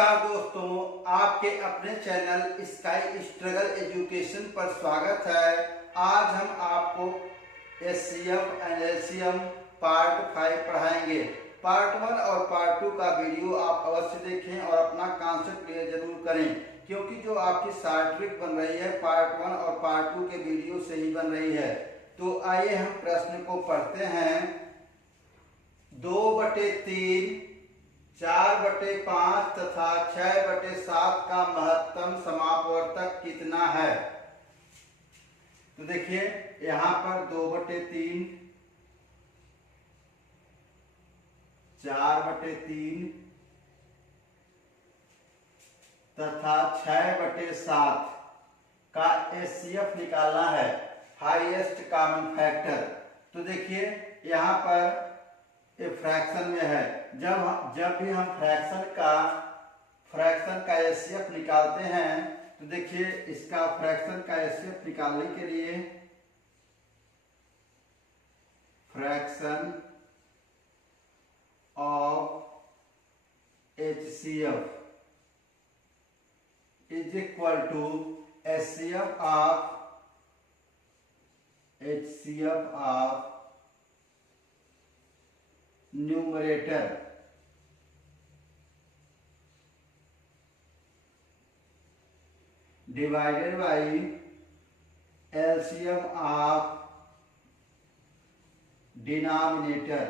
नमस्कार दोस्तों, आपके अपने चैनल स्काई स्ट्रगल एजुकेशन पर स्वागत है। आज हम आपको एचसीएफ एंड एलसीएम पार्ट 5 पढ़ाएंगे। पार्ट 1 और पार्ट 2 का वीडियो आप अवश्य देखें और अपना कॉन्सेप्ट क्लियर जरूर करें, क्योंकि जो आपकी शॉर्ट ट्रिक बन रही है पार्ट 1 और पार्ट 2 के वीडियो से ही बन रही है। तो आइए हम प्रश्न को पढ़ते हैं। 2/3, 4/5 तथा 6/7 का महत्तम समापवर्तक कितना है? तो देखिए यहां पर 2/3, 4/3 तथा 6/7 का एचसीएफ निकालना है, हाईएस्ट कॉमन फैक्टर। तो देखिए यहां पर फ्रैक्शन में है। जब भी हम फ्रैक्शन का एचसीएफ निकालते हैं तो देखिए इसका फ्रैक्शन का एचसीएफ निकालने के लिए fraction of HCF is equal to HCF of numerator divided by LCM of denominator.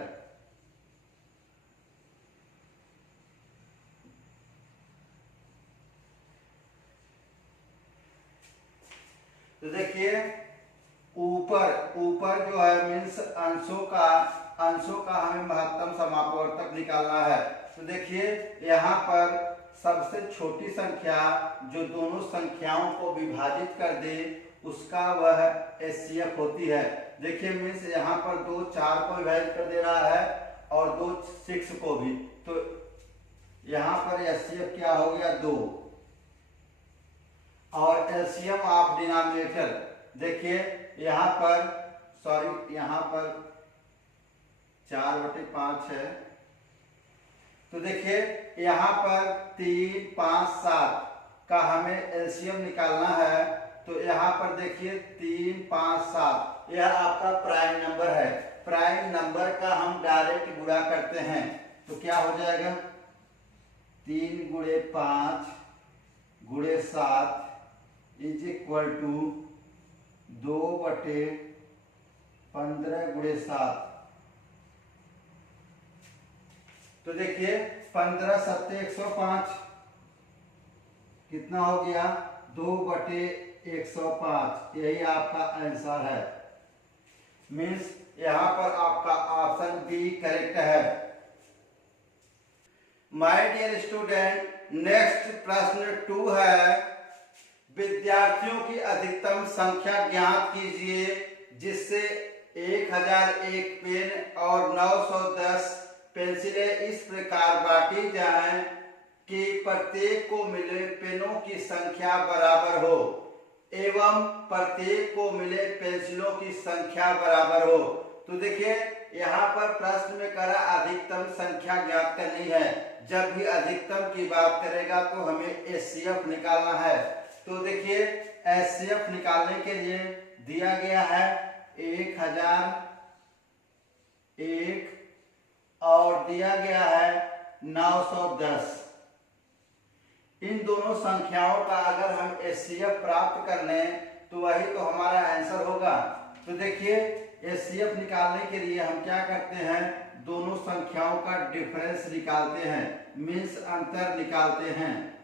तो देखिए ऊपर जो है मीन्स अंशों का हमें महत्तम समापवर्तक निकालना है। तो देखिए यहाँ पर सबसे छोटी संख्या जो दोनों संख्याओं को विभाजित कर दे उसका वह एचसीएफ होती है। देखिए मीन्स यहाँ पर 2 4 को विभाजित कर दे रहा है और 2 6 को भी, तो यहाँ पर एचसीएफ क्या हो गया 2। और एलसीएम ऑफ डिनोमिनेटर देखिए यहाँ पर 4/5 है। तो देखिए यहाँ पर 3 5 7 का हमें एलसीएम निकालना है। तो यहाँ पर देखिए 3 5 7 यह आपका प्राइम नंबर है। प्राइम नंबर का हम डायरेक्ट गुणा करते हैं तो क्या हो जाएगा 3 × 5 × 7 इज इक्वल टू 2/15 × 7। तो देखिए 15 7 105 कितना हो गया 2/105। यही आपका आंसर है। मीन्स यहां पर आपका ऑप्शन बी करेक्ट है। माय डियर स्टूडेंट, नेक्स्ट प्रश्न 2 है। विद्यार्थियों की अधिकतम संख्या ज्ञात कीजिए जिससे 1001 पेन और 910 पेंसिलें इस प्रकार बांटी जाएं कि प्रत्येक को मिले पेनों की संख्या बराबर हो एवं प्रत्येक को मिले पेंसिलों की संख्या बराबर हो। तो देखिए यहाँ पर प्रश्न में करा अधिकतम संख्या ज्ञात करनी है। जब भी अधिकतम की बात करेगा तो हमें एचसीएफ निकालना है। तो देखिए एचसीएफ निकालने के लिए दिया गया है 1001 और दिया गया है 910। इन दोनों संख्याओं का अगर हम एचसीएफ प्राप्त कर लें तो वही तो हमारा आंसर होगा। तो देखिए एचसीएफ निकालने के लिए हम क्या करते हैं, दोनों संख्याओं का डिफरेंस निकालते हैं, मीन्स अंतर निकालते हैं।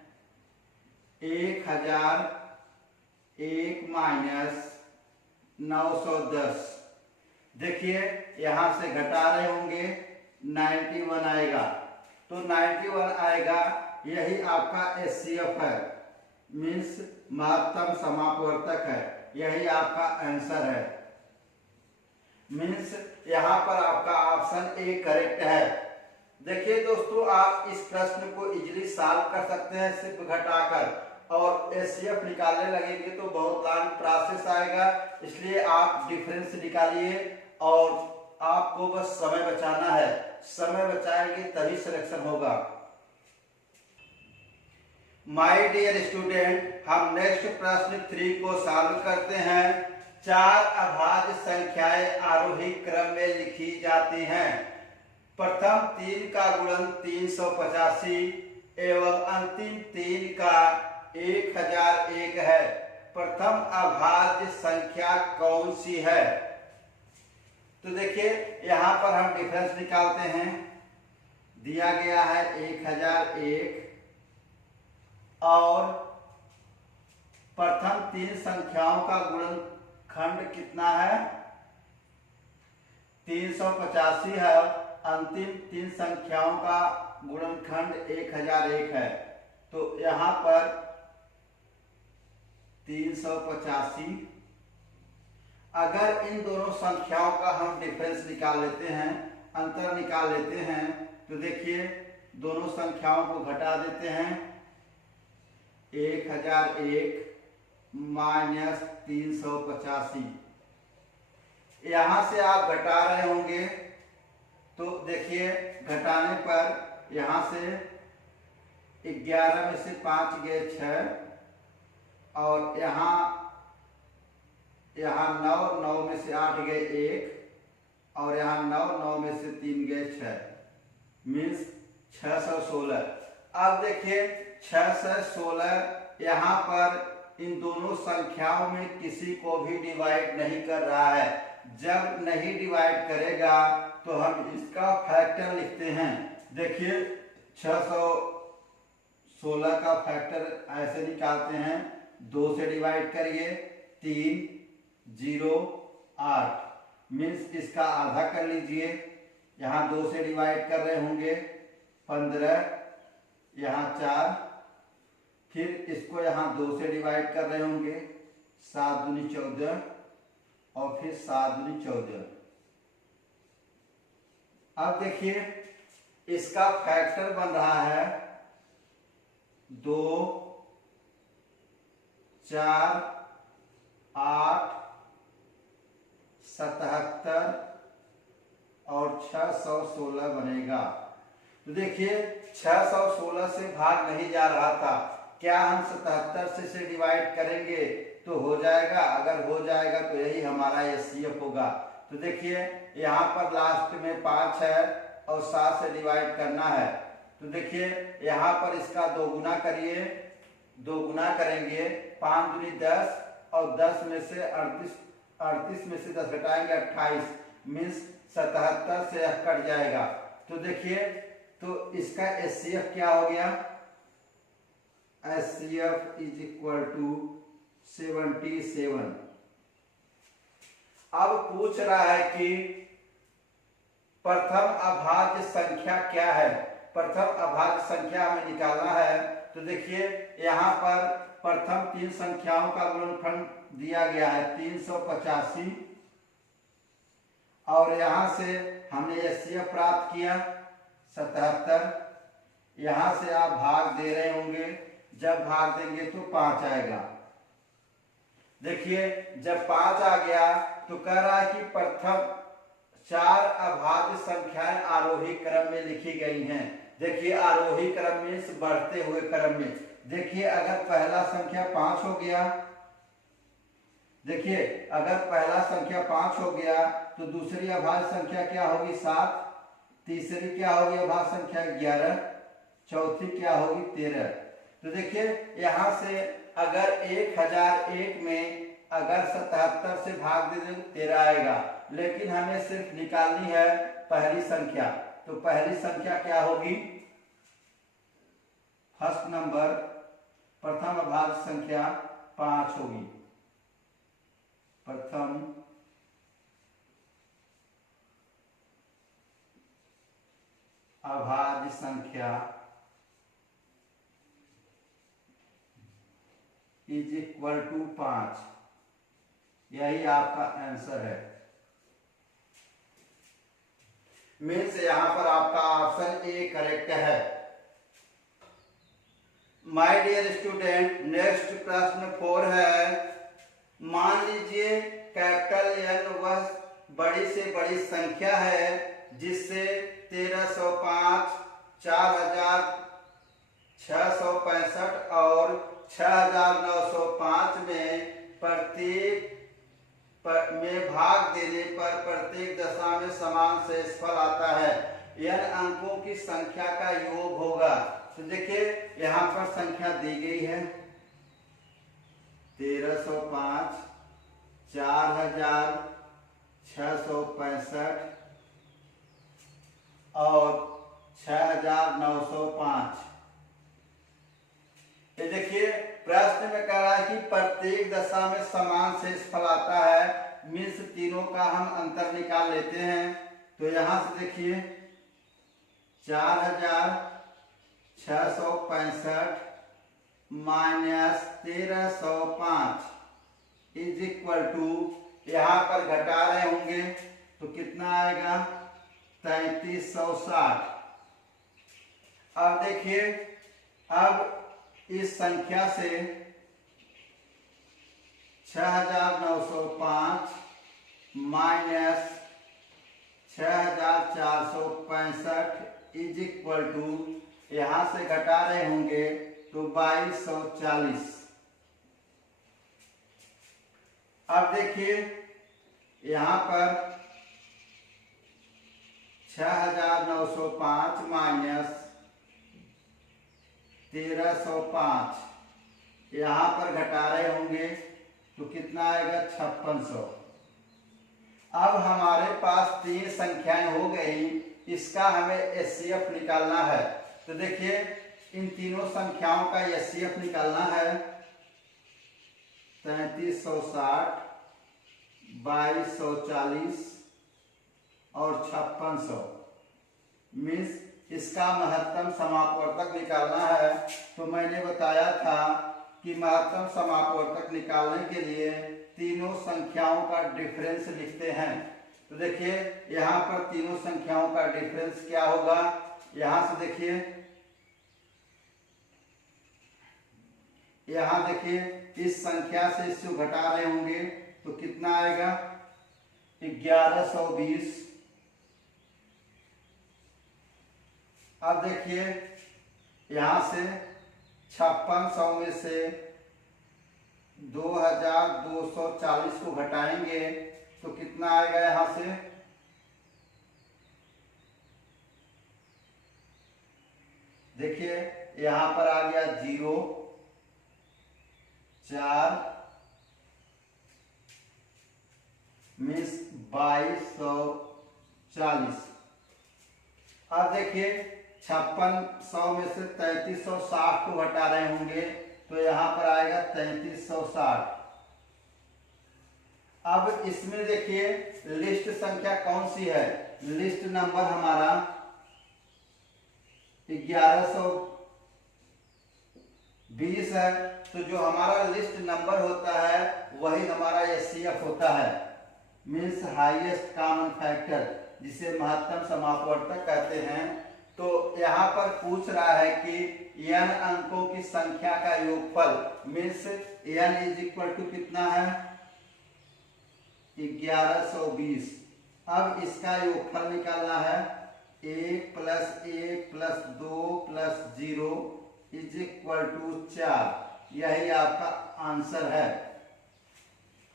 1001 माइनस 910। देखिए यहां से घटा रहे होंगे 91 आएगा। तो 91 आएगा, यही आपका एचसीएफ है, मीन्स महत्तम समापवर्तक है। यही आपका आंसर है। मीन्स यहाँ पर आपका ऑप्शन ए करेक्ट है। देखिए दोस्तों, आप इस प्रश्न को इजीली सॉल्व कर सकते हैं सिर्फ घटाकर, और एचसीएफ निकालने लगेंगे तो बहुत लॉन्ग प्रोसेस आएगा। इसलिए आप डिफरेंस निकालिए और आपको बस समय बचाना है। समय बचाएंगे तभी सिलेक्शन होगा। माय डियर स्टूडेंट, हम नेक्स्ट प्रश्न 3 को सॉल्व करते हैं। 4 अभाज्य संख्याएं आरोही क्रम में लिखी जाती हैं। प्रथम 3 का गुणन 385 एवं अंतिम 3 का 1001 है। प्रथम अभाज्य संख्या कौन सी है? तो देखिए यहां पर हम डिफरेंस निकालते हैं। दिया गया है 1001 और प्रथम 3 संख्याओं का गुणनखंड कितना है? 385 है। अंतिम 3 संख्याओं का गुणनखंड 1001 है। तो यहां पर 385, अगर इन दोनों संख्याओं का हम डिफरेंस निकाल लेते हैं, अंतर निकाल लेते हैं, तो देखिए दोनों संख्याओं को घटा देते हैं। 1001 माइनस 385, यहां से आप घटा रहे होंगे तो देखिए घटाने पर यहां से 11 में से 5 गए 6 और यहाँ 9 में से 8 गए 1 और यहाँ 9 में से 3 गए 6, मीन्स 616। अब देखिए 616 यहाँ पर इन दोनों संख्याओं में किसी को भी डिवाइड नहीं कर रहा है। जब नहीं डिवाइड करेगा तो हम इसका फैक्टर लिखते हैं। देखिए 616 का फैक्टर ऐसे निकालते हैं, 2 से डिवाइड करिए 3 0 8, मीन्स इसका आधा कर लीजिए। यहाँ 2 से डिवाइड कर रहे होंगे 15, यहाँ 4, फिर इसको यहाँ 2 से डिवाइड कर रहे होंगे 7 दूनी 14 और फिर 7 दूनी 14। अब देखिए इसका फैक्टर बन रहा है 2 4 8 77 और 616 बनेगा। तो देखिए 616 से भाग नहीं जा रहा था। क्या हम 77 से डिवाइड करेंगे तो हो जाएगा? अगर हो जाएगा तो यही हमारा एचसीएफ होगा। तो देखिए यहाँ पर लास्ट में 5 है और 7 से डिवाइड करना है। तो देखिए यहाँ पर इसका 2 गुना करिए, 2 गुना करेंगे 5 दूनी 10 और 10 में से 38 में से 10 घटाएंगे 28, मीन्स 77 से यह कट जाएगा। तो देखिए तो इसका एचसीएफ क्या हो गया? HCF is equal to 77। अब पूछ रहा है कि प्रथम अभाज्य संख्या क्या है? प्रथम अभाज्य संख्या हमें निकालना है। तो देखिए यहाँ पर प्रथम 3 संख्याओं का गुणनखंड दिया गया है 385 और यहाँ से हमने एचसीएफ प्राप्त किया 77। यहाँ से आप भाग दे रहे होंगे, जब भाग देंगे तो 5 आएगा। देखिए जब 5 आ गया तो कह रहा है कि प्रथम 4 अभाज्य संख्याएं आरोही क्रम में लिखी गई हैं। देखिए आरोही क्रम में बढ़ते हुए क्रम में। देखिए अगर पहला संख्या 5 हो गया, देखिए अगर पहला संख्या 5 हो गया तो दूसरी अभाज्य संख्या क्या होगी? 7, तीसरी क्या होगी अभाज्य संख्या? 11, चौथी क्या होगी? 13। तो देखिए यहाँ से अगर 1001 में अगर 77 से भाग दे दें 13 आएगा, लेकिन हमें सिर्फ निकालनी है पहली संख्या। तो पहली संख्या क्या होगी? फर्स्ट नंबर प्रथम अभाज्य संख्या 5 होगी। प्रथम अभाज्य संख्या इज इक्वल टू 5। यही आपका आंसर है। मीन्स यहां पर आपका ऑप्शन ए करेक्ट है। माय डियर स्टूडेंट, नेक्स्ट प्रश्न 4 है। मान लीजिए कैपिटल एन वह बड़ी से बड़ी संख्या है जिससे 1305, 4000 665 और 6905 में प्रत्येक में भाग देने पर प्रत्येक दशा में समान शेषफल आता है। n अंकों की संख्या का योग होगा। तो देखिए यहाँ पर संख्या दी गई है 1305, 4665 और 6905। ये देखिए प्रश्न में कह रहा है कि प्रत्येक दशा में समान शेषफल आता है, मीन्स तीनों का हम अंतर निकाल लेते हैं। तो यहां से देखिए 4665 माइनस 1305 इज इक्वल टू, यहाँ पर घटा रहे होंगे तो कितना आएगा 3360। अब देखिए अब इस संख्या से 6905 माइनस 6465 इज इक्वल टू, यहां से घटा रहे होंगे तो 2240। अब देखिए यहां पर 6905 माइनस 1305 यहां पर घटा रहे होंगे तो कितना आएगा 5600। अब हमारे पास तीन संख्याएं हो गई, इसका हमें एचसीएफ निकालना है। तो देखिए इन तीनों संख्याओं का एचसीएफ निकालना है 3360, 2240 और 5600, मीन्स इसका महत्तम समापवर्तक निकालना है। तो मैंने बताया था कि महत्तम समापवर्तक निकालने के लिए तीनों संख्याओं का डिफरेंस लिखते हैं। तो देखिए यहाँ पर तीनों संख्याओं का डिफरेंस क्या होगा, यहाँ से देखिए, यहाँ देखिए इस संख्या से इसको घटा रहे होंगे तो कितना आएगा 1120। अब देखिए यहां से 5600 में से 2240 को घटाएंगे तो कितना आएगा, यहां से देखिए यहां पर आ गया 0, 4 मीन्स 2240। अब देखिए 5600 में से 3360 को घटा रहे होंगे तो यहां पर आएगा 3360। अब इसमें देखिए लिस्ट संख्या कौन सी है, लिस्ट नंबर हमारा 1120 है। तो जो हमारा लिस्ट नंबर होता है वही हमारा एचसीएफ होता है, मीन्स हाईएस्ट कॉमन फैक्टर, जिसे महत्तम समापवर्तक कहते हैं। तो यहाँ पर पूछ रहा है कि n अंकों की संख्या का योगफल, means n is equal to कितना है 1120। अब इसका योगफल निकालना है 1 + 1 + 2 + 0 इज इक्वल टू 4। यही आपका आंसर है।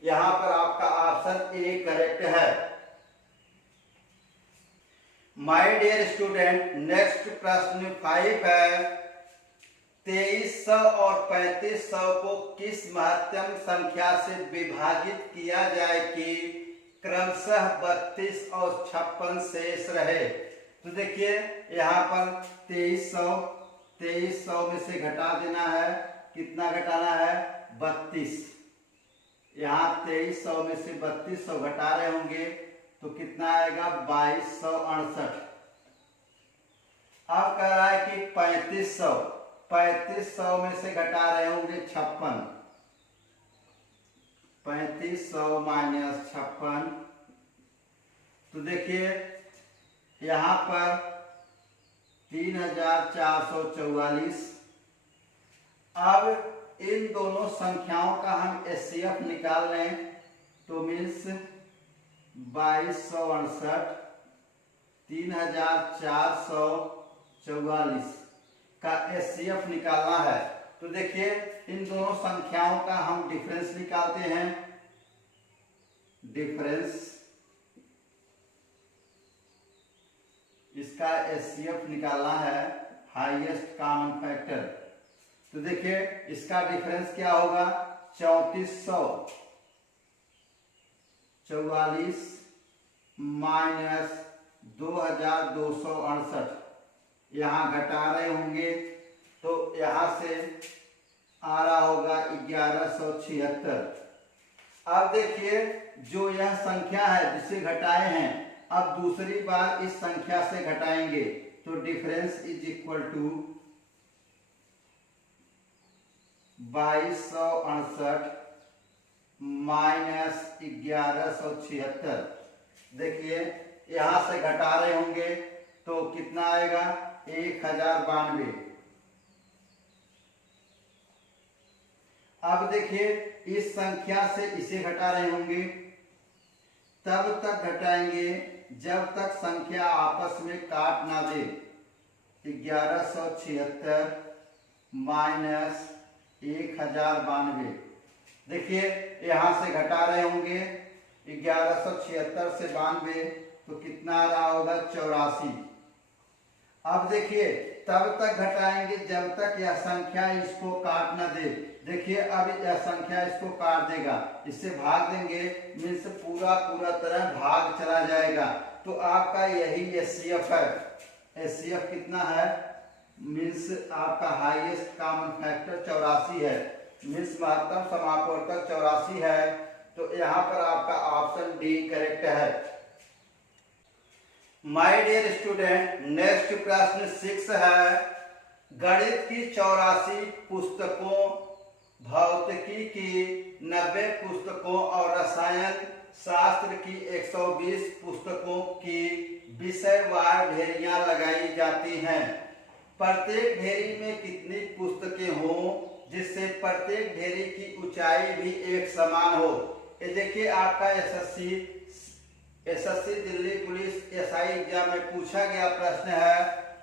यहां पर आपका ऑप्शन ए करेक्ट है। माय डियर स्टूडेंट, नेक्स्ट प्रश्न 5 है 2300 और 3500 को किस महत्तम संख्या से विभाजित किया जाए कि क्रमशः 32 और 56 शेष रहे। तो देखिए यहाँ पर 2300 में से घटा देना है, कितना घटाना है 32। यहाँ 2300 में से 3200 घटा रहे होंगे तो कितना आएगा 2268। अब कह रहा है कि 3500 में से घटा रहे होंगे 56, 3500 माइनस 56। तो देखिए यहाँ पर 3444। अब इन दोनों संख्याओं का हम एचसीएफ निकाल लें तो मीन्स 2268, 3444। का एचसीएफ निकालना है। तो देखिए इन दोनों संख्याओं का हम डिफरेंस निकालते हैं। डिफरेंस, इसका एचसीएफ निकालना है, हाईएस्ट कॉमन फैक्टर। तो देखिए इसका डिफरेंस क्या होगा, 3444 माइनस 2268, यहाँ घटा रहे होंगे तो यहाँ से आ रहा होगा 1176। अब देखिए जो यह संख्या है जिसे घटाए हैं, अब दूसरी बार इस संख्या से घटाएंगे तो difference is equal to 2268 minus 1176। देखिए यहां से घटा रहे होंगे तो कितना आएगा, 1092। अब देखिए इस संख्या से इसे घटा रहे होंगे, तब तक घटाएंगे जब तक संख्या आपस में काट ना दे। 1176 माइनस 1092। देखिए यहां से घटा रहे होंगे 1176 से 92 तो कितना आ रहा होगा, 84। अब देखिए तब तक घटाएंगे जब तक यह संख्या इसको काट न दे। देखिए अब यह संख्या इसको काट देगा, इससे भाग देंगे, मीन्स पूरा तरह भाग चला जाएगा। तो आपका यही एचसीएफ है। एचसीएफ कितना है, मीन्स आपका हाईएस्ट कॉमन फैक्टर 84 है, मीन्स महत्तम समापवर्तक 84 है। तो यहाँ पर आपका ऑप्शन डी करेक्ट है। माय डियर स्टूडेंट, नेक्स्ट प्रश्न 6 है, गणित की 84 पुस्तकों, भौतिकी की 90 पुस्तकों और रसायन शास्त्र की 120 पुस्तकों की विषयवार ढेरियां लगाई जाती हैं। प्रत्येक ढेरी में कितनी पुस्तकें हों जिससे प्रत्येक ढेरी की ऊंचाई भी एक समान हो। ये देखिए आपका SSC Delhi police SI exam में पूछा गया प्रश्न है।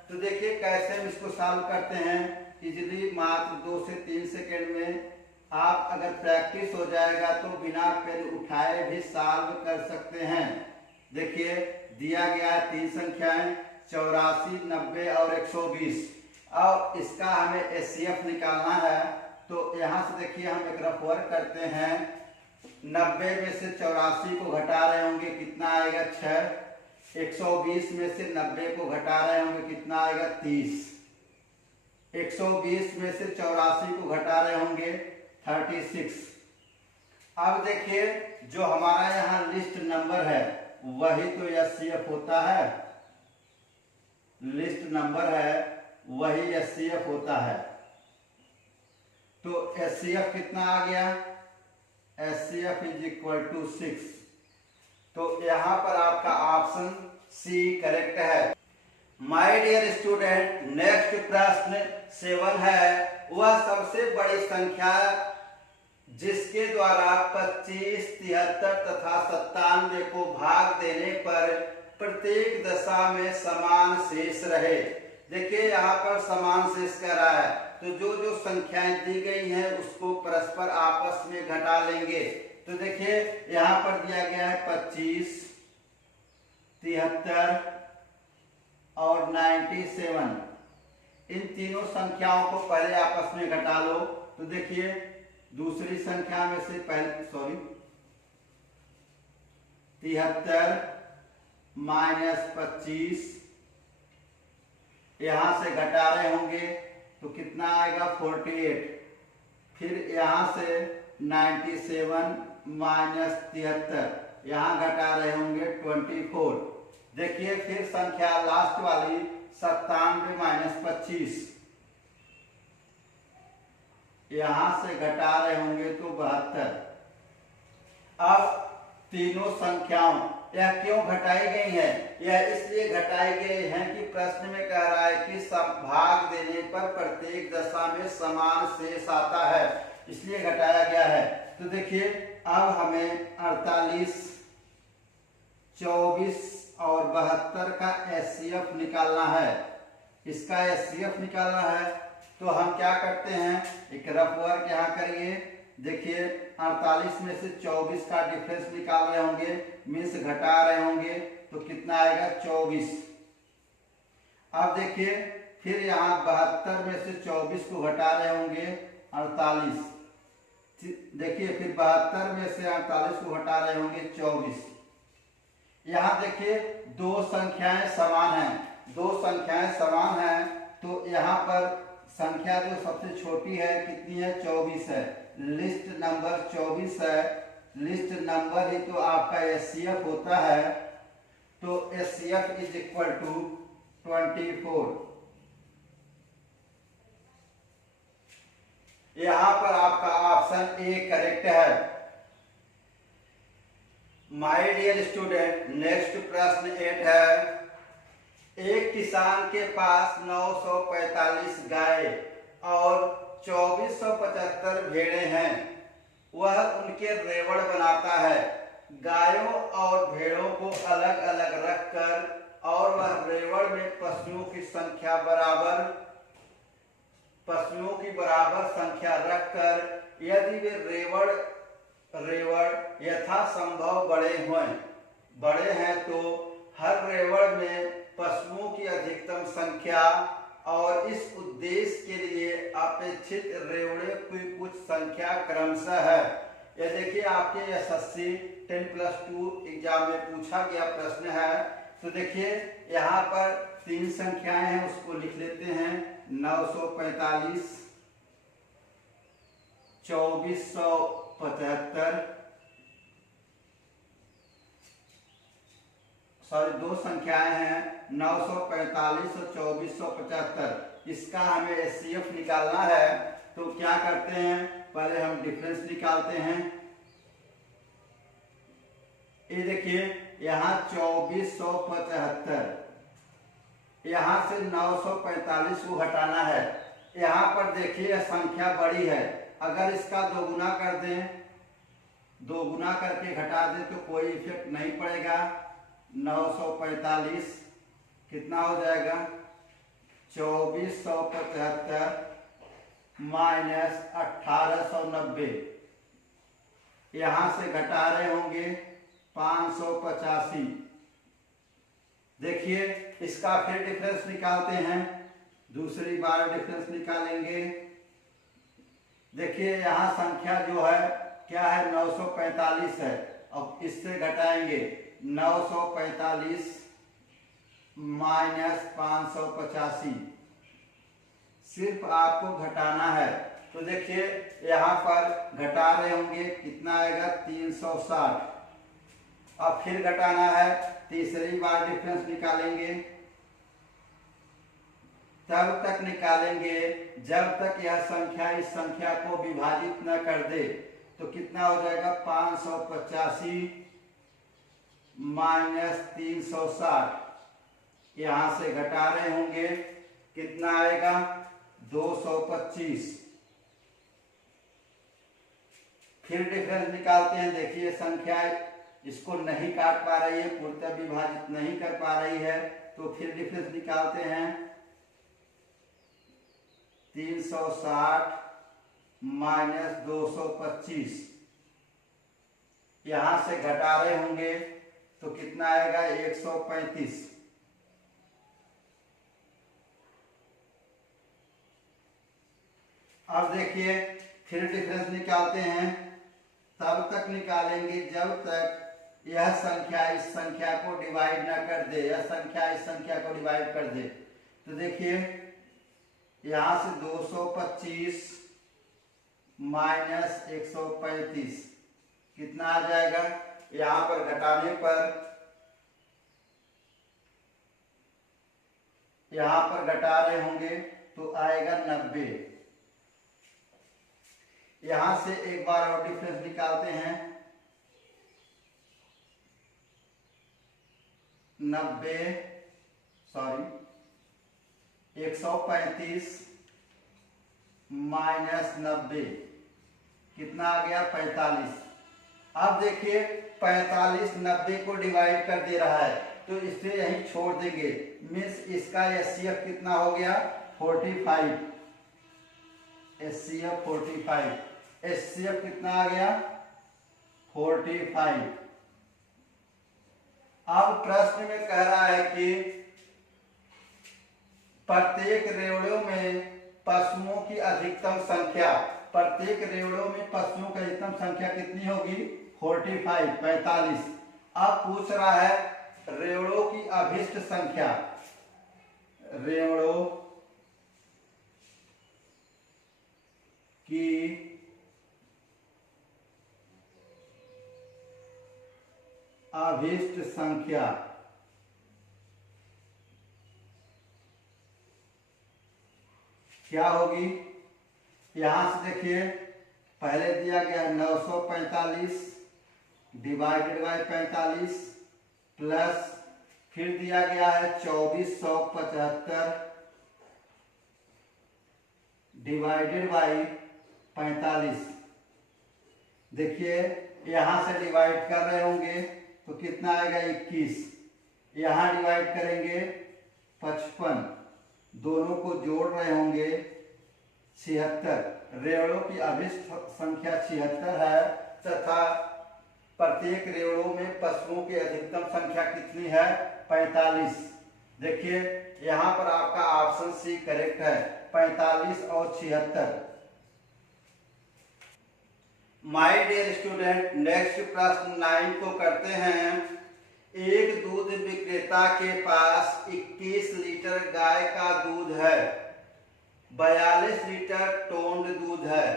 तो देखिए कैसे हम इसको सॉल्व करते हैं, इजीली मात्र 2 से 3 सेकंड में आप अगर प्रैक्टिस हो जाएगा तो बिना पेन उठाए भी सॉल्व कर सकते हैं। देखिए दिया गया है 3 संख्याएं, 84, 90 और 120, और इसका हमें एचसीएफ निकालना है। तो यहाँ से देखिए हम एक रफ वर्क करते हैं। 90 में से 84 को घटा रहे होंगे, कितना आएगा, 6। 120 में से 90 को घटा रहे होंगे, कितना आएगा, 30। 120 में से 84 को घटा रहे होंगे, 36। अब देखिए जो हमारा यहाँ लिस्ट नंबर है वही तो एचसीएफ होता है, लिस्ट नंबर है वही एचसीएफ होता है। तो एचसीएफ कितना आ गया, एचसीएफ इज इक्वल टू 6। तो यहाँ पर आपका ऑप्शन सी करेक्ट है। माय डियर स्टूडेंट, नेक्स्ट प्रश्न 7 है, वह सबसे बड़ी संख्या जिसके द्वारा 25, 73 तथा 97 को भाग देने पर प्रत्येक दशा में समान शेष रहे। देखिए यहाँ पर समान शेष कह रहा है, तो जो जो संख्याएं दी गई हैं उसको परस्पर आपस में घटा लेंगे। तो देखिए यहाँ पर दिया गया है 25, 73 और 97। इन तीनों संख्याओं को पहले आपस में घटा लो। तो देखिए दूसरी संख्या में से पहले 73 माइनस 25, यहां से घटा रहे होंगे तो कितना आएगा, 48। फिर यहां से 97 माइनस 73, यहां घटा रहे होंगे 24। देखिए फिर संख्या लास्ट वाली 97 माइनस 25, यहां से घटा रहे होंगे तो 72। अब तीनों संख्याओं यह क्यों घटाई गई है, यह इसलिए घटाई गई है कि प्रश्न में कह रहा है कि भाग देने पर प्रत्येक दशा में समान शेष आता है, इसलिए घटाया गया है। तो देखिए अब हमें 48, 24 और 72 का एचसीएफ निकालना है। इसका एचसीएफ निकालना है। तो हम क्या करते हैं, एक रफ वर्क यहाँ करिए। देखिए 48 में से 24 का डिफरेंस निकाल रहे होंगे, मीन्स घटा रहे होंगे, तो कितना आएगा 24। अब देखिए फिर यहाँ 72 में से 24 को घटा रहे होंगे 48। देखिए फिर 72 में से 48 को हटा रहे होंगे 24। यहाँ देखिए दो संख्याएं समान हैं, दो संख्याएं समान हैं, तो यहाँ पर संख्या जो सबसे छोटी है कितनी है, 24 है। लिस्ट नंबर 24 है। लिस्ट नंबर ही तो आपका एचसीएफ होता है। तो एचसीएफ इज इक्वल टू 24। यहां पर आपका ऑप्शन ए करेक्ट है। माय डियर स्टूडेंट, नेक्स्ट प्रश्न 8 है। एक किसान के पास 945 गाय और 2475 भेड़ें हैं। वह उनके रेवड़ बनाता है। गायों और भेड़ों को अलग अलग रखकर और वह रेवड़ में पशुओं की बराबर संख्या रखकर यदि वे रेवड़ यथासंभव बड़े हैं तो हर रेवड़ में पशुओं की अधिकतम संख्या और इस उद्देश्य के लिए अपेक्षित रेवड़े की कुछ संख्या क्रमशः है। यह देखिए आपके एसएससी 10+2 एग्जाम में पूछा गया प्रश्न है। तो देखिए यहाँ पर 3 संख्याएं हैं, उसको लिख लेते हैं। 945, 2475, सॉरी 2 संख्याएं हैं 945 और 2475। इसका हमें एचसीएफ निकालना है। तो क्या करते हैं, पहले हम डिफरेंस निकालते हैं। ये देखिए यहाँ 2475, यहाँ से 945 को हटाना है। यहाँ पर देखिए संख्या बड़ी है, अगर इसका दोगुना कर दें, दोगुना करके घटा दें तो कोई इफेक्ट नहीं पड़ेगा। 945 कितना हो जाएगा, 2475 माइनस 1890। यहां से घटा रहे होंगे 585। देखिए इसका फिर डिफरेंस निकालते हैं, दूसरी बार डिफरेंस निकालेंगे। देखिए यहाँ संख्या जो है क्या है, 945 है। अब इससे घटाएंगे 945 माइनस 585, सिर्फ आपको घटाना है। तो देखिए यहाँ पर घटा रहे होंगे, कितना आएगा 360। अब फिर घटाना है, तीसरी बार डिफरेंस निकालेंगे। तब तक निकालेंगे जब तक यह संख्या इस संख्या को विभाजित न कर दे। तो कितना हो जाएगा, 585 माइनस 360। यहां से घटा रहे होंगे, कितना आएगा 225। फिर डिफरेंस निकालते हैं। देखिए संख्या इसको नहीं काट पा रही है, पूर्णतः विभाजित नहीं कर पा रही है। तो फिर डिफरेंस निकालते हैं। 360 माइनस 225, यहां से घटा रहे होंगे तो कितना आएगा 135। अब देखिए फिर डिफरेंस निकालते हैं। तब तक निकालेंगे जब तक यह संख्या इस संख्या को डिवाइड ना कर दे, यह संख्या इस संख्या को डिवाइड कर दे। तो देखिए यहां से 225 माइनस 135 कितना आ जाएगा, यहां पर घटाने पर, यहां पर घटा रहे होंगे तो आएगा 90। यहां से एक बार और डिफरेंस निकालते हैं। 135 माइनस 90 कितना आ गया 45। अब देखिए 45 90 को डिवाइड कर दे रहा है, तो इसे यहीं छोड़ देंगे। मीन्स इसका HCF कितना हो गया 45, HCF 45, HCF कितना आ गया 45। अब प्रश्न में कह रहा है कि प्रत्येक रेवड़ों में पशुओं की अधिकतम संख्या, प्रत्येक रेवड़ों में पशुओं की अधिकतम संख्या कितनी होगी 45, 45। अब पूछ रहा है रेवड़ों की अभिष्ट संख्या, रेवड़ों की अभिष्ट संख्या क्या होगी। यहां से देखिए पहले दिया गया 945 डिवाइडेड बाय 45 प्लस फिर दिया गया है 2475 डिवाइडेड बाय 45। देखिए यहां से डिवाइड कर रहे होंगे तो कितना आएगा 21, यहां डिवाइड करेंगे 55, दोनों को जोड़ रहे होंगे 76। रेवड़ों की अभिष्ट संख्या 76 है तथा प्रत्येक रेवड़ों में पशुओं की अधिकतम संख्या कितनी है 45। देखिए यहां पर आपका ऑप्शन सी करेक्ट है, 45 और 76। माय डियर स्टूडेंट, नेक्स्ट प्रश्न 9 को करते हैं। एक दूध विक्रेता के पास 21 लीटर गाय का दूध है, 42 लीटर टोन्ड दूध है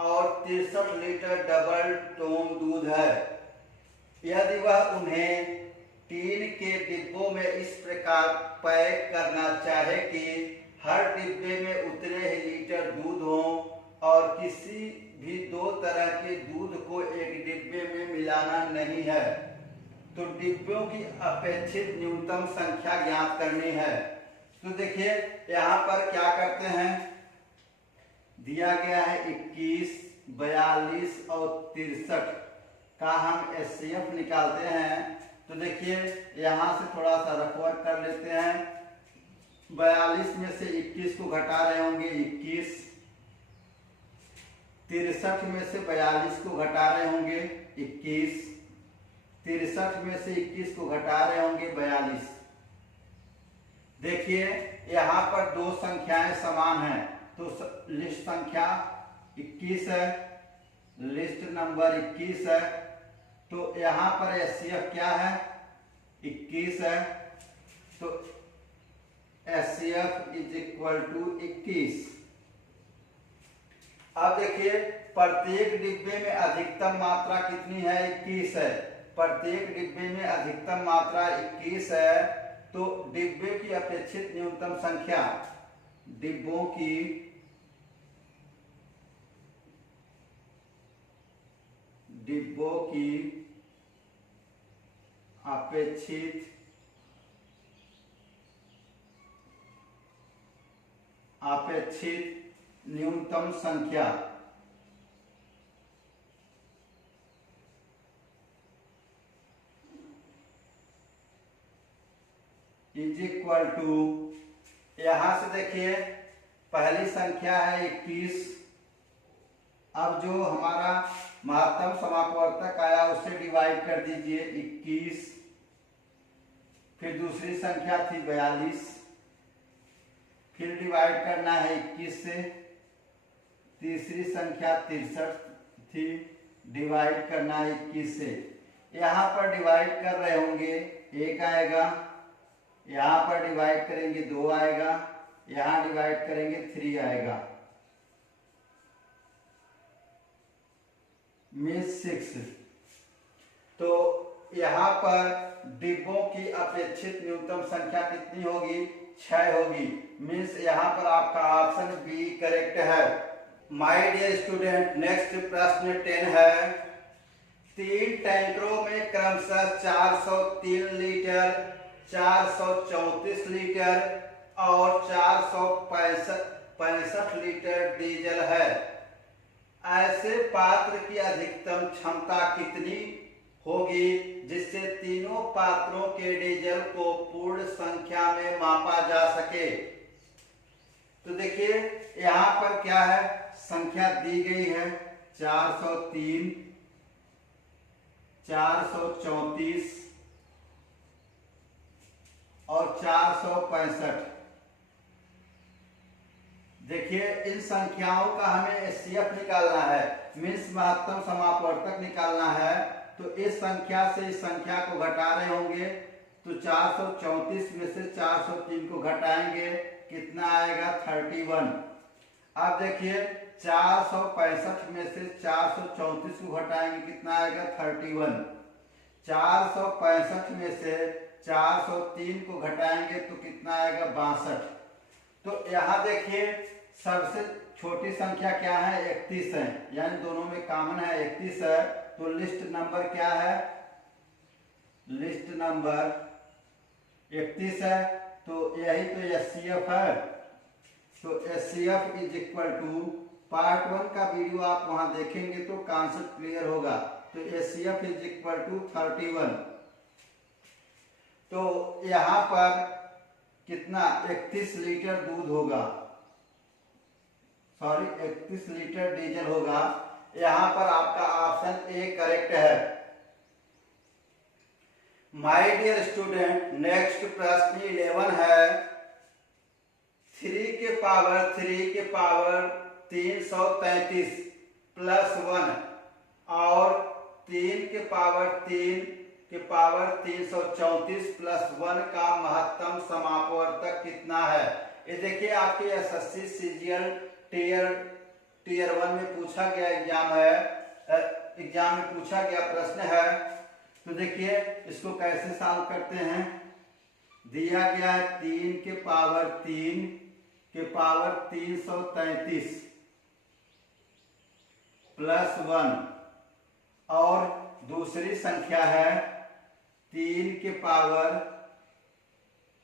और 63 लीटर डबल टोन दूध है। यदि वह उन्हें टीन के डिब्बों में इस प्रकार पैक करना चाहे कि हर डिब्बे में उतने ही लीटर दूध हो और किसी भी दो तरह के दूध को एक डिब्बे में मिलाना नहीं है, तो डिब्बों की अपेक्षित न्यूनतम संख्या ज्ञात करनी है। तो देखिए यहाँ पर क्या करते हैं, दिया गया है 21, 42 और 63 का हम HCF निकालते हैं। तो देखिए यहाँ से थोड़ा सा रफवर्क कर लेते हैं। 42 में से 21 को घटा रहे होंगे 21, 63 में से 42 को घटा रहे होंगे 21, 63 में से 21 को घटा रहे होंगे 42। देखिए यहाँ पर दो संख्याएं समान हैं, तो लिस्ट संख्या 21 है, लिस्ट नंबर 21 है, तो यहाँ पर HCF क्या है 21 है, तो HCF इज इक्वल टू 21। अब देखिए प्रत्येक डिब्बे में अधिकतम मात्रा कितनी है 21 है, प्रत्येक डिब्बे में अधिकतम मात्रा 21 है, तो डिब्बे की अपेक्षित न्यूनतम संख्या, डिब्बों की अपेक्षित न्यूनतम संख्या इज इक्वल टू, यहां से देखिए पहली संख्या है 21, अब जो हमारा महत्तम समापवर्तक आया उससे डिवाइड कर दीजिए 21, फिर दूसरी संख्या थी 42, फिर डिवाइड करना है 21 से, तीसरी संख्या 63 थी, डिवाइड करना है 21 से। यहाँ पर डिवाइड कर रहे होंगे 1 आएगा, यहाँ पर डिवाइड करेंगे 2 आएगा, यहाँ डिवाइड करेंगे 3 आएगा, मीन्स 6। तो यहाँ पर डिब्बों की अपेक्षित न्यूनतम संख्या कितनी होगी 6 होगी, मीन्स यहाँ पर आपका ऑप्शन बी करेक्ट है। माय डियर स्टूडेंट, नेक्स्ट प्रश्न 10 है। 3 टैंकरों में क्रमशः 403 लीटर, 434 लीटर और 465 लीटर डीजल है। ऐसे पात्र की अधिकतम क्षमता कितनी होगी जिससे तीनों पात्रों के डीजल को पूर्ण संख्या में मापा जा सके। तो देखिए यहाँ पर क्या है, संख्या दी गई है 403, 434 और 465। देखिए इन संख्याओं का हमें एचसीएफ निकालना है, मीन्स महत्तम समापवर्तक निकालना है। तो इस संख्या से इस संख्या को घटा रहे होंगे, तो 434 में से 403 को घटाएंगे, कितना आएगा 31। अब देखिए 465 में से 434 को घटाएंगे, कितना आएगा 31। 465 में से 403 को घटाएंगे तो कितना आएगा 62। तो यहाँ देखिए सबसे छोटी संख्या क्या है, 31 है, यानी दोनों में कॉमन है 31 है। तो लिस्ट नंबर क्या है, लिस्ट नंबर 31 है। तो यही तो एचसीएफ है। तो HCF is equal to, part 1 का वीडियो आप वहां देखेंगे तो कॉन्सेप्ट क्लियर होगा। तो एचसीएफ इज इक्वल टू 31। तो यहां पर कितना 31 लीटर दूध होगा, सॉरी 31 लीटर डीजल होगा। यहां पर आपका ऑप्शन ए करेक्ट है। माय डियर स्टूडेंट, नेक्स्ट प्रश्न 11 है। 3 के पावर 333 प्लस 1 और 3 के पावर 334 प्लस 1 का महत्तम समापवर्तक कितना है। ये देखिए आपके एसएससी सीजीएल टीयर 1 में पूछा गया एग्जाम में पूछा गया प्रश्न है। तो देखिए इसको कैसे सॉल्व करते हैं। दिया गया है 3 के पावर 333 प्लस 1 और दूसरी संख्या है 3 के पावर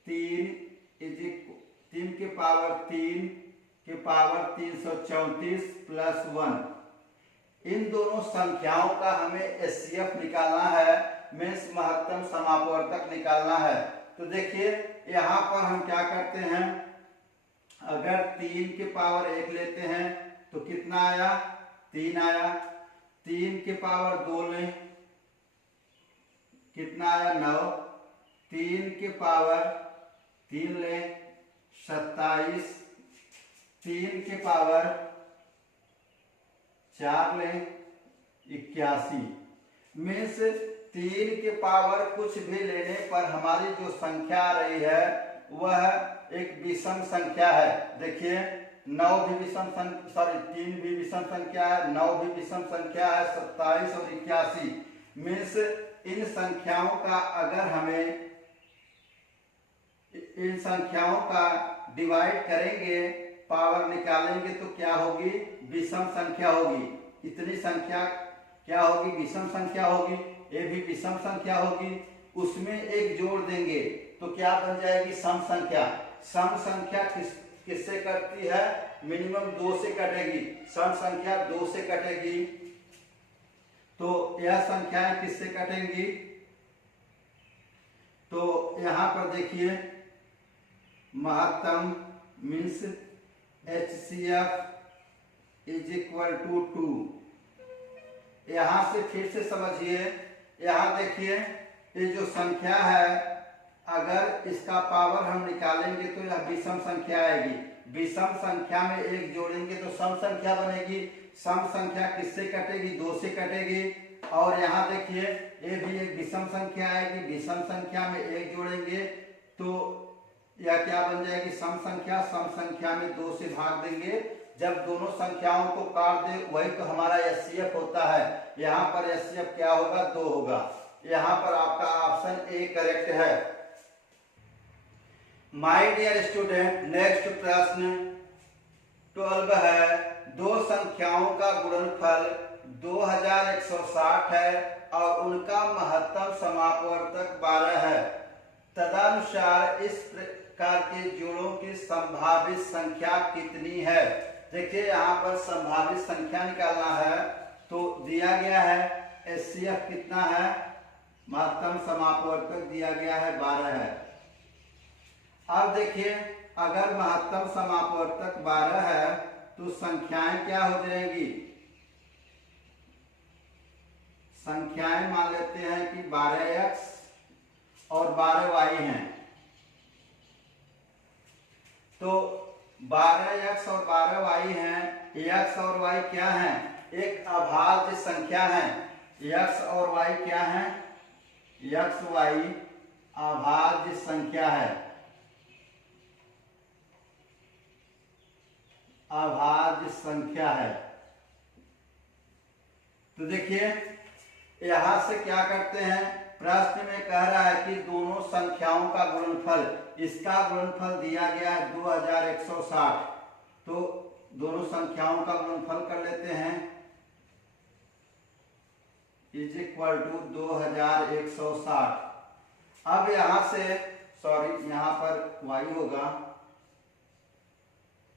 334 प्लस 1। इन दोनों संख्याओं का हमें एचसीएफ निकालना है, मीन्स महत्तम समापवर्तक निकालना है। तो देखिए यहाँ पर हम क्या करते हैं, अगर 3 के पावर 1 लेते हैं तो कितना आया 3 आया। 3 के पावर 2 लें, कितना आया 9। 3 के पावर 3 लें 27। 3 के पावर 4 लें 81। मीन्स 3 के पावर कुछ भी लेने पर हमारी जो संख्या आ रही है वह एक विषम संख्या है। देखिए 9 भी विषम, सॉरी 3 भी विषम संख्या है, 9 भी विषम संख्या है, 27 और 81। मीन्स इन संख्याओं का अगर हमें इन संख्याओं का डिवाइड करेंगे, पावर निकालेंगे तो क्या होगी, विषम संख्या होगी। इतनी संख्या क्या होगी, विषम संख्या होगी। ये भी विषम संख्या होगी, उसमें एक जोड़ देंगे तो क्या बन जाएगी सम संख्या। सम संख्या किससे कटती है, मिनिमम 2 से कटेगी। सम संख्या 2 से कटेगी। तो यह संख्याएं किससे कटेंगी, तो यहां पर देखिए महत्तम means HCF is equal to 2। यहां से फिर से समझिए, यहां देखिए ये जो संख्या है अगर इसका पावर हम निकालेंगे तो यह विषम संख्या आएगी। विषम संख्या में एक जोड़ेंगे तो सम संख्या बनेगी। सम संख्या किससे कटेगी, 2 से कटेगी। और यहाँ देखिए ये भी एक विषम संख्या आएगी। विषम संख्या में एक जोड़ेंगे तो यह क्या बन जाएगी, सम संख्या। सम संख्या में 2 से भाग देंगे। जब दोनों संख्याओं को काट दे वही तो हमारा एचसीएफ होता है। यहाँ पर एचसीएफ क्या होगा, 2 होगा। यहाँ पर आपका ऑप्शन ए करेक्ट है। माय डियर स्टूडेंट, नेक्स्ट प्रश्न 12 है। दो संख्याओं का गुणनफल 2160 है और उनका महत्तम समापवर्तक 12 है। तदनुसार इस प्रकार के जोड़ों की संभावित संख्या कितनी है। देखिए यहाँ पर संभावित संख्या निकालना है। तो दिया गया है एचसीएफ कितना है महत्तम समापवर्तक दिया गया है 12 है। अब देखिए अगर महत्तम समापवर्तक 12 है तो संख्याएं क्या हो जाएंगी, संख्याएं मान लेते हैं कि 12x और 12y हैं। तो 12x और 12y हैं, x और y क्या है, एक अभाज्य संख्या है। x और y क्या है, x y अभाज्य संख्या है, अभाज्य संख्या है। तो देखिए यहां से क्या करते हैं, प्रश्न में कह रहा है कि दोनों संख्याओं का गुणनफल, इसका गुणनफल दिया गया है 2160। तो दोनों संख्याओं का गुणनफल कर लेते हैं, इज इक्वल टू 2160। अब यहां से सॉरी यहां पर y होगा,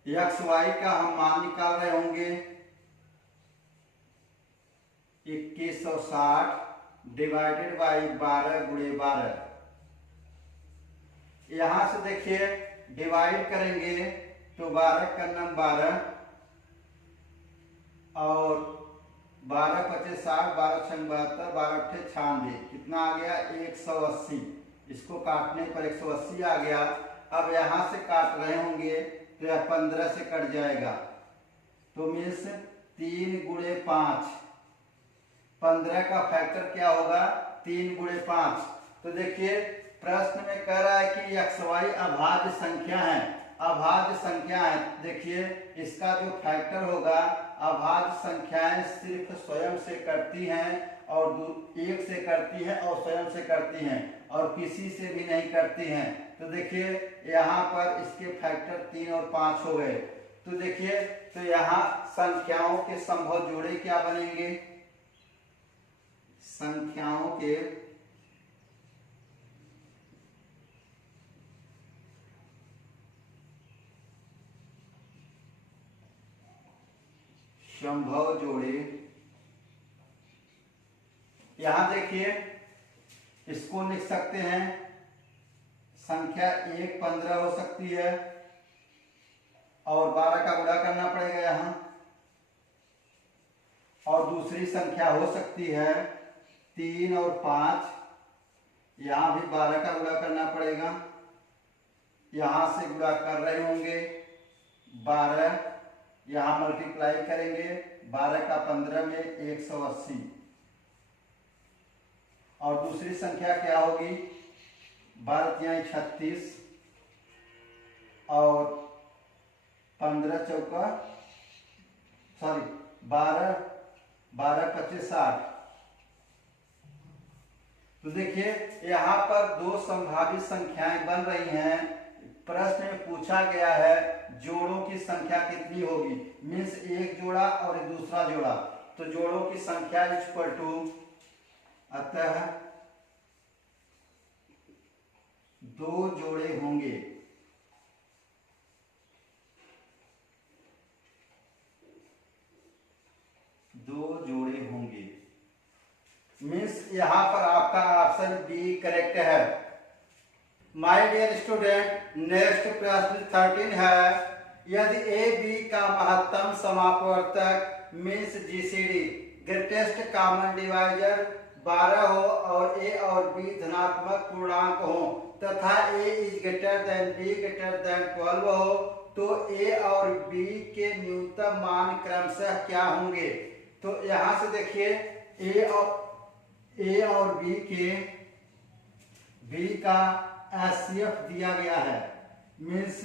एक्स वाई का हम मान निकाल रहे होंगे 2160 डिवाइडेड बाई 12 गुणे 12। यहां से देखिए डिवाइड करेंगे तो 12 का नम 12 और 12 पचे 60, 12 छंग 72, 12 अट्ठे 96, कितना आ गया 180। इसको काटने पर 180 आ गया। अब यहां से काट रहे होंगे तो यह 15 से कट जाएगा, तो मीन्स 3 गुणे 5, 15 का फैक्टर क्या होगा 3 गुणे 5। तो देखिए प्रश्न में कह रहा है कि एक्स वाई अभाज्य संख्या है, अभाज्य संख्या है। देखिए इसका जो फैक्टर होगा, अभाज्य संख्याएं सिर्फ स्वयं से करती हैं और एक से करती हैं और स्वयं से करती हैं और किसी से भी नहीं करती हैं। तो देखिए यहाँ पर इसके फैक्टर 3 और 5 हो गए। तो देखिए तो यहाँ संख्याओं के संभव जोड़े क्या बनेंगे, संख्याओं के संभव जोड़े, यहां देखिए इसको लिख सकते हैं, संख्या 1 15 हो सकती है और 12 का गुणा करना पड़ेगा यहां, और दूसरी संख्या हो सकती है 3 और 5, यहां भी 12 का गुणा करना पड़ेगा। यहां से गुणा कर रहे होंगे 12, यहां मल्टीप्लाई करेंगे 12 का 15 में 180, और दूसरी संख्या क्या होगी 12 36 और 15 चौका सॉरी 12 25 60। तो देखिए यहाँ पर दो संभावित संख्याएं बन रही हैं। प्रश्न में पूछा गया है जोड़ों की संख्या कितनी होगी, मीन्स एक जोड़ा और दूसरा जोड़ा। तो जोड़ों की संख्या इक्वल टू, अतः 2 जोड़े होंगे। मीन्स यहाँ पर आपका ऑप्शन बी करेक्ट है। माय डियर स्टूडेंट, नेक्स्ट प्रश्न 13 है, यदि ए बी का महत्तम समापवर्तक means GCD greatest common divisor 12 हो और ए और बी धनात्मक पूर्णांक हो तथा A is greater than B greater than 12 हो, तो ए और बी के न्यूनतम मान क्रमशः क्या होंगे। तो यहां से देखिए ए और बी का एचसीएफ दिया गया है, मीन्स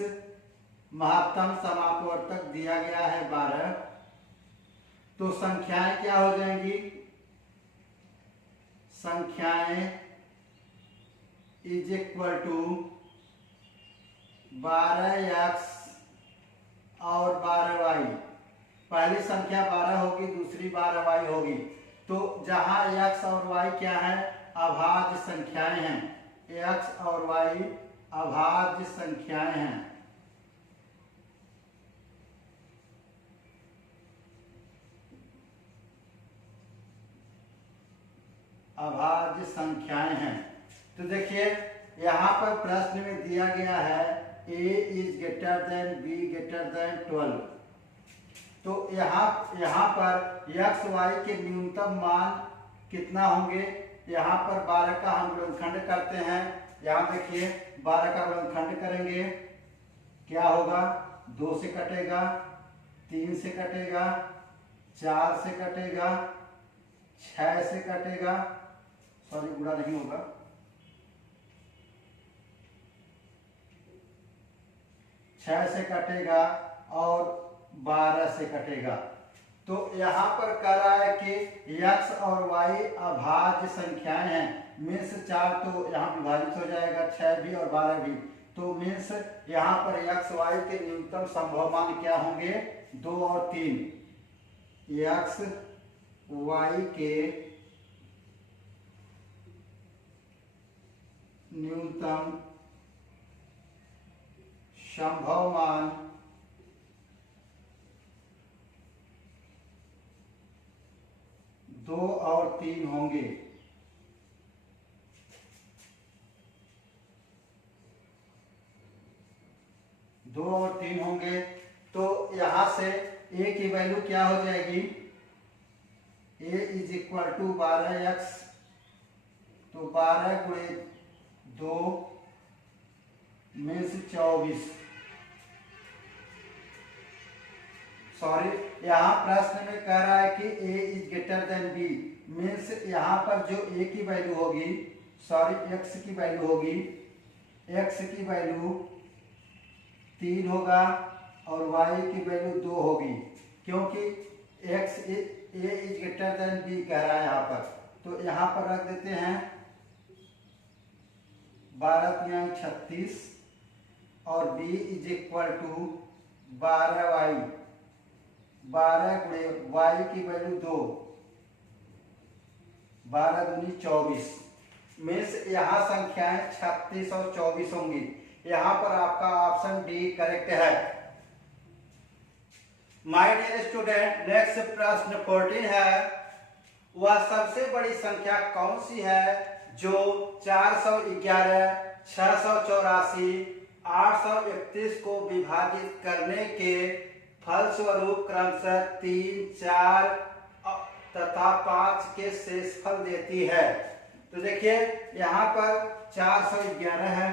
महत्तम समापवर्तक दिया गया है 12। तो संख्याएं क्या हो जाएंगी, संख्याएं इज इक्वल टू 12x और 12y। पहली संख्या 12 होगी, दूसरी 12y होगी। तो जहां x और y क्या है, अभाज्य संख्याएं हैं, x और y अभाज्य संख्याएं हैं। अभाज्य संख्याएं हैं। तो देखिए यहाँ पर प्रश्न में दिया गया है a is greater then b greater than 12। तो यहाँ पर x y के न्यूनतम मान कितना होंगे। यहाँ पर 12 का हम गुणनखंड करते हैं। यहाँ देखिए 12 का गुणनखंड करेंगे, क्या होगा, 2 से कटेगा, 3 से कटेगा, 4 से कटेगा, 6 से कटेगा, सॉरी गुणा नहीं होगा, 6 से कटेगा और 12 से कटेगा। तो यहाँ पर कह रहा है कि x और y अभाज्य संख्याएं हैं। मीन्स 4 तो यहाँ विभाजित हो जाएगा, 6 भी और 12 भी। तो मीन्स यहाँ पर x y के न्यूनतम संभव मान क्या होंगे, 2 और 3। x y के न्यूनतम संभव मान 2 और 3 होंगे। दो और 3 होंगे। तो यहां से a की वैल्यू क्या हो जाएगी, a is equal to 12x। तो 12 गुणे 2 मीन्स 24। सॉरी, यहाँ प्रश्न में कह रहा है कि a is greater then b। Means यहाँ पर जो a की वैल्यू होगी, सॉरी x की वैल्यू होगी, x की वैल्यू 3 होगा और y की वैल्यू 2 होगी, क्योंकि a is greater then b कह रहा है यहाँ पर। तो यहाँ पर रख देते हैं 12 × 36 और b is equal to 12y। 12 गुणे y की वैल्यू 2, 12 दूनी 24। मीन्स यहाँ संख्याएं 36 और 24 होंगी। यहाँ पर आपका ऑप्शन डी करेक्ट है। माय डियर स्टूडेंट, नेक्स्ट प्रश्न 14 है। वह सबसे बड़ी संख्या कौन सी है जो 411, 684, 831 को विभाजित करने के फलस्वरूप क्रमशः 3, 4 तथा 5 के शेषफल देती है। तो देखिए यहाँ पर 411 है,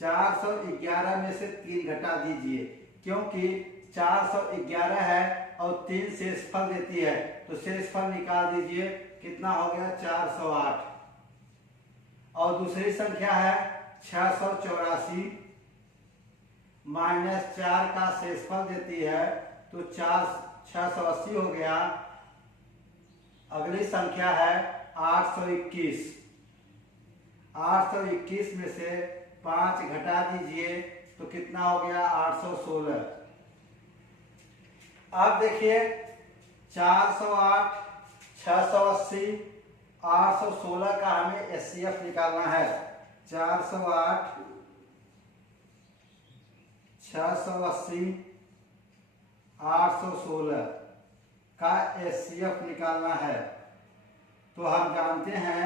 411 में से 3 घटा दीजिए, क्योंकि 411 है और 3 शेषफल देती है। तो शेषफल निकाल दीजिए, कितना हो गया, 408। और दूसरी संख्या है 684 माइनस 4 का शेषफल देती है, तो 680 हो गया। अगली संख्या है 821। 821 में से 5 घटा दीजिए, तो कितना हो गया, 816। अब देखिए 408, 680, 816 का हमें एचसीएफ निकालना है। 408, 680, 816 का एचसीएफ निकालना है। तो हम जानते हैं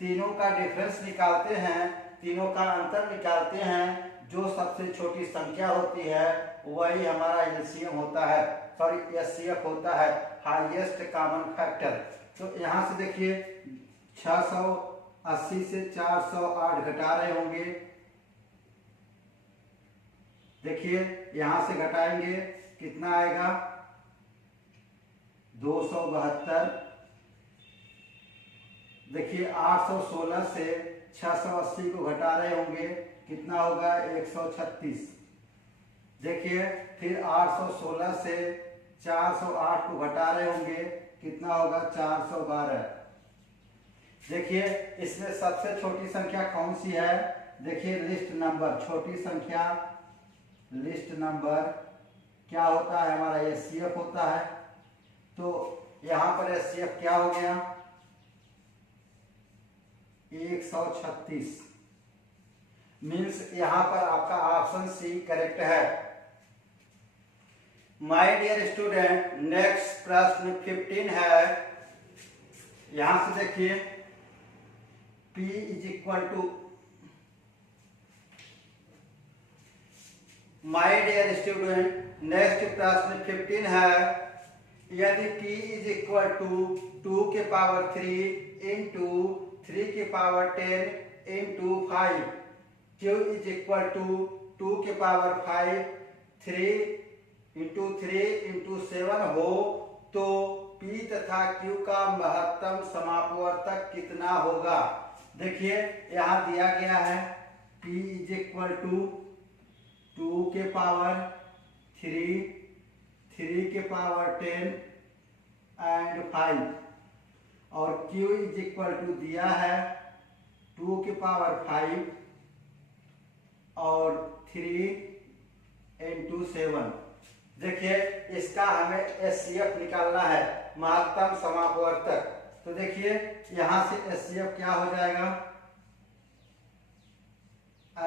तीनों का डिफरेंस निकालते हैं, तीनों का अंतर निकालते हैं। जो सबसे छोटी संख्या होती है वही हमारा एलसीएम होता है, सॉरी एचसीएफ होता है, हाईएस्ट कॉमन फैक्टर। तो यहाँ से देखिए 680 से 408 घटा रहे होंगे। देखिए यहाँ से घटाएंगे, कितना आएगा, 272। देखिए 816 से 680 को घटा रहे होंगे, कितना होगा, 136। देखिए फिर 816 से 408 को घटा रहे होंगे, कितना होगा, 412। देखिए इसमें सबसे छोटी संख्या कौन सी है, देखिए लिस्ट नंबर, छोटी संख्या लिस्ट नंबर क्या होता है, हमारा एचसीएफ होता है। तो यहाँ पर एचसीएफ क्या हो गया, 136। मीन्स यहाँ पर आपका ऑप्शन सी करेक्ट है। माय डियर स्टूडेंट, नेक्स्ट प्रश्न 15 है। यहां से देखिए P is equal to, my dear student next प्रश्न 15 है, यदि P इज इक्वल टू 2 के पावर 3 इंटू 3 के power 10 into 5, Q is equal to 2 के पावर 5 3 इंटू 3 इंटू 7 हो तो P तथा Q का महत्तम समापवर्तक कितना होगा। देखिए यहाँ दिया गया है P इज इक्वल टू 2 के पावर 3 3 के पावर 10 एंड 5 और Q इज इक्वल टू दिया है 2 के पावर 5 और 3 इंटू 7। देखिए इसका हमें HCF निकालना है, महत्तम समापवर्तक। तो देखिए यहां से HCF क्या हो जाएगा,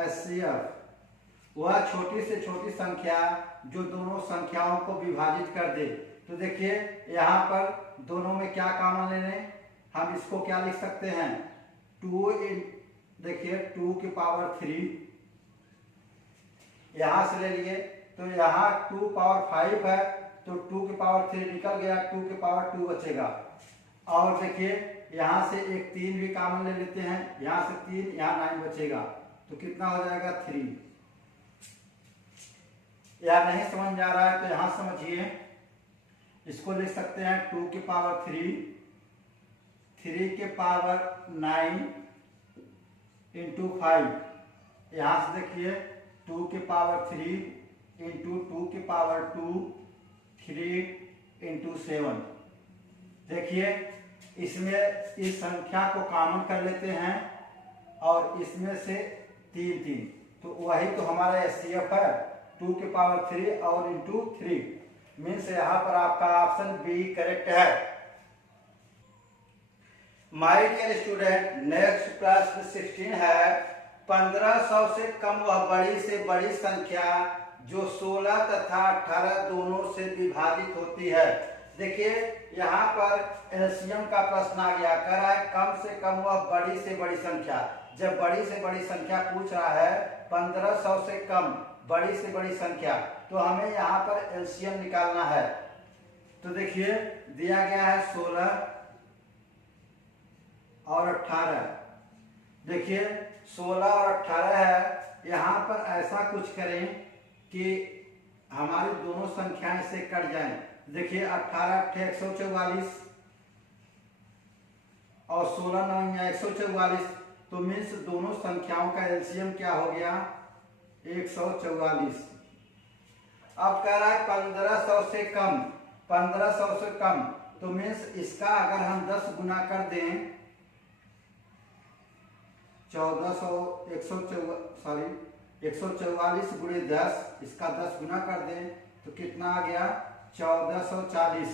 HCF वह छोटी से छोटी संख्या जो दोनों संख्याओं को विभाजित कर दे। तो देखिए यहाँ पर दोनों में क्या कॉमन लेने, हम इसको क्या लिख सकते हैं 2 देखिए 2 के पावर 3 यहां से ले लिए, तो यहाँ 2 पावर 5 है तो 2 के पावर 3 निकल गया, 2 के पावर 2 बचेगा। और देखिए यहाँ से एक 3 भी कॉमन ले लेते हैं, यहाँ से 3 यहाँ 9 बचेगा, तो कितना हो जाएगा 3। या नहीं समझ आ रहा है तो यहाँ समझिए, इसको लिख सकते हैं 2 के पावर 3 3 के पावर 9 इंटू 5। यहाँ से देखिए 2 के पावर 3 इंटू 2 के पावर 2 3 इंटू 7। देखिए इसमें इस संख्या को कॉमन कर लेते हैं और इसमें से 3 3, तो वही तो हमारा HCF है 2 के पावर 3 और इंटू 3 मीन्स यहाँ पर आपका ऑप्शन बी करेक्ट है। माय डियर स्टूडेंट नेक्स्ट प्रश्न 16 है, 1500 से कम वह बड़ी से बड़ी संख्या जो 16 तथा 18 दोनों से विभाजित होती है। देखिए यहाँ पर एलसीएम का प्रश्न आ गया, कह रहा है कम से कम वह बड़ी से बड़ी संख्या। जब बड़ी से बड़ी संख्या पूछ रहा है 1500 से कम बड़ी से बड़ी संख्या, तो हमें यहाँ पर एलसीएम निकालना है। तो देखिए दिया गया है 16 और 18। देखिए 16 और 18 है, यहाँ पर ऐसा कुछ करें कि हमारी दोनों संख्याएं से कट जाएं। देखिए 18 144 और 16 9 144, तो मीन्स दोनों संख्याओं का एलसीएम क्या हो गया 144। अब कह रहा है 1500 से कम, 1500 से कम, तो मीन्स इसका अगर हम 10 गुना कर दें 144 गुणे 10, इसका 10 गुना कर दें तो कितना आ गया 1440।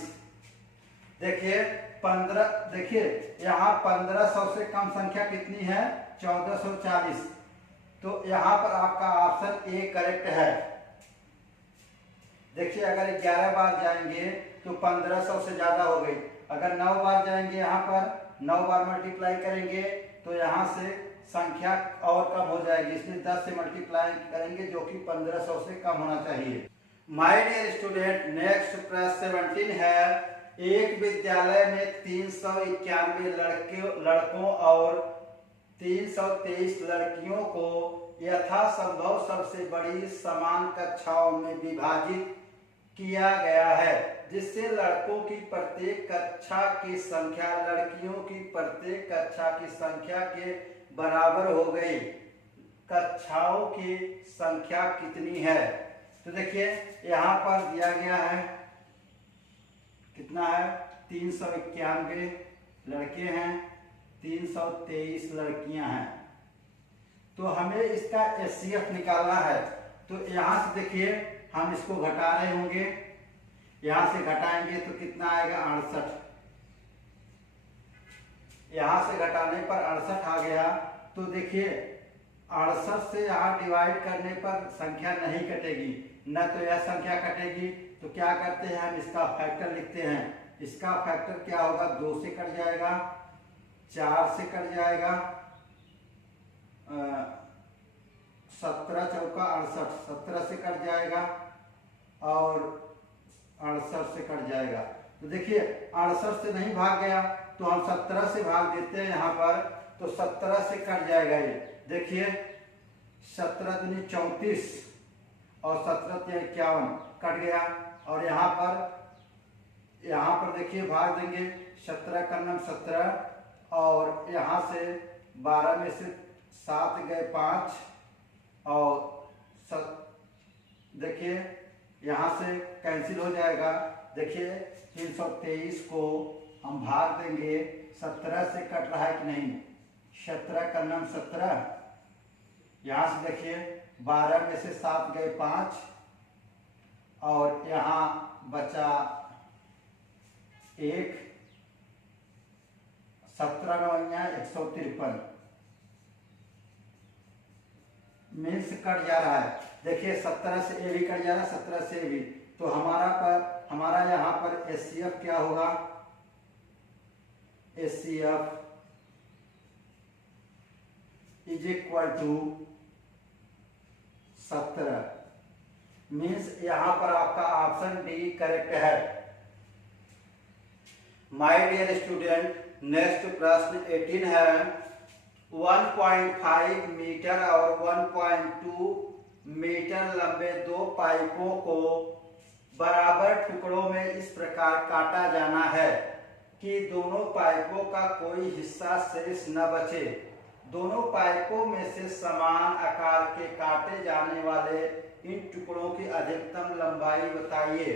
देखिए 15, देखिए यहाँ 1500 से कम संख्या कितनी है 1440, तो यहाँ पर आपका ऑप्शन ए करेक्ट है। देखिए अगर 11 बार जाएंगे तो 1500 से ज्यादा हो गई, अगर 9 बार जाएंगे यहाँ पर 9 बार मल्टीप्लाई करेंगे तो यहाँ से संख्या और कम हो जाएगी, इसलिए 10 से मल्टीप्लाई करेंगे जो कि 1500 से कम होना चाहिए। माय डियर स्टूडेंट नेक्स्ट प्रश्न 17 है, एक विद्यालय में 391 लड़कों और 323 लड़कियों को यथासंभव सबसे बड़ी समान कक्षाओं में विभाजित किया गया है, जिससे लड़कों की प्रत्येक कक्षा की संख्या लड़कियों की प्रत्येक कक्षा की संख्या के बराबर हो गई। कक्षाओं की संख्या कितनी है। तो देखिए यहाँ पर दिया गया है कितना है 391 लड़के हैं, 323 लड़कियां हैं, तो हमें इसका HCF निकालना है। तो यहाँ से देखिए हम इसको घटा रहे होंगे, यहाँ से घटाएंगे तो कितना आएगा 68, यहाँ से घटाने पर 68 आ गया। तो देखिए 68 से यहाँ डिवाइड करने पर संख्या नहीं कटेगी, न तो यह संख्या कटेगी, तो क्या करते हैं हम इसका फैक्टर लिखते हैं। इसका फैक्टर क्या होगा 2 से कट जाएगा 4 से कट जाएगा 17 चौका 68, 17 से कट जाएगा और 68 से कट जाएगा। तो देखिए 68 से नहीं भाग गया तो हम 17 से भाग देते हैं यहाँ पर, तो 17 से कट जाएगा ये। देखिए 17 दूनी 34 और 17 51 कट गया। और यहाँ पर देखिए भाग देंगे 17 का नाम 17 और यहाँ से 12 में से 7 गए 5 और देखिए यहाँ से कैंसिल हो जाएगा। देखिए 323 को हम भाग देंगे 17 से कट रहा है कि नहीं, 17 का नाम 17, यहाँ से देखिए 12 में से 7 गए 5 और यहाँ बचा 1, 17 9 153 मीन्स कट जा रहा है। देखिए 17 से ए भी कट जा रहा है, 17 से ए भी, तो हमारा यहाँ पर एचसीएफ क्या होगा, HCF is equal to 17, means यहाँ पर आपका ऑप्शन डी करेक्ट है। माय डियर स्टूडेंट, नेक्स्ट प्रश्न 18 है। 1.5 मीटर और 1.2 मीटर लंबे दो पाइपों को बराबर टुकड़ों में इस प्रकार काटा जाना है कि दोनों पाइपों का कोई हिस्सा शेष न बचे। दोनों पाइपों में से समान आकार के काटे जाने वाले इन टुकड़ों की अधिकतम लंबाई बताइए।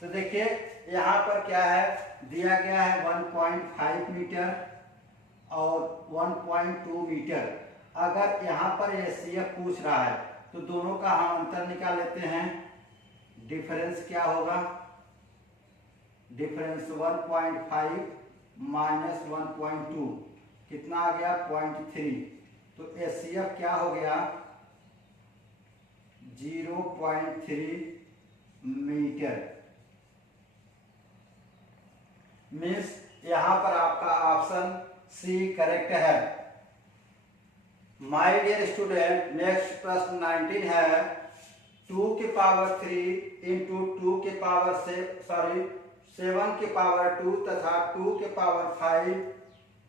तो देखिए यहाँ पर क्या है, दिया गया है 1.5 मीटर और 1.2 मीटर। अगर यहाँ पर एचसीएफ पूछ रहा है तो दोनों का हम अंतर निकाल लेते हैं। डिफरेंस क्या होगा, डिफरेंस 1.5 माइनस 1.2 कितना आ गया 0.3, तो एचसीएफ क्या हो गया 0.3 मीटर। मीन्स यहाँ पर आपका ऑप्शन सी करेक्ट है। माय डियर स्टूडेंट, नेक्स्ट प्रश्न 19 है। 2 के पावर 3 इंटू 2 के पावर 7 के पावर 2 तथा 2 के पावर 5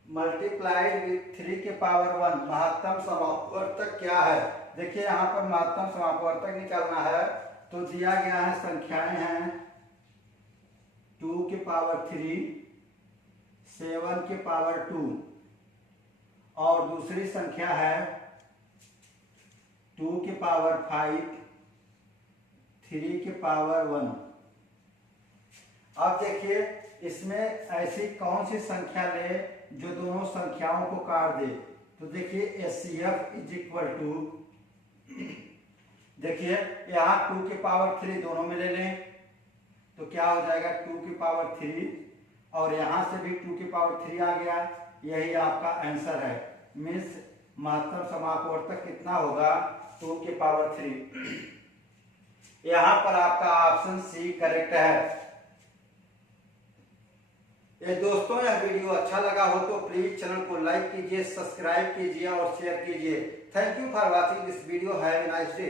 मल्टीप्लाइड विथ 3 के पावर 1 महत्तम समापवर्तक क्या है। देखिए यहाँ पर महत्तम समापवर्तक निकालना है, तो दिया गया है संख्याएं हैं 2 के पावर 3, 7 के पावर 2 और दूसरी संख्या है 2 के पावर 5, 3 के पावर 1। अब देखिए इसमें ऐसी कौन सी संख्या ले जो दोनों संख्याओं को काट दे। तो देखिए एचसीएफ इज इक्वल टू, देखिए यहाँ 2 के पावर 3 दोनों में ले लें तो क्या हो जाएगा 2 की पावर 3 और यहाँ से भी 2 की पावर 3 आ गया। यही आपका आंसर है। मीन्स महत्तम समापवर्तक कितना होगा 2 की पावर 3। यहाँ पर आपका ऑप्शन सी करेक्ट है। ये दोस्तों यह वीडियो अच्छा लगा हो तो प्लीज चैनल को लाइक कीजिए, सब्सक्राइब कीजिए और शेयर कीजिए। Thank you for watching this video. Have a nice day.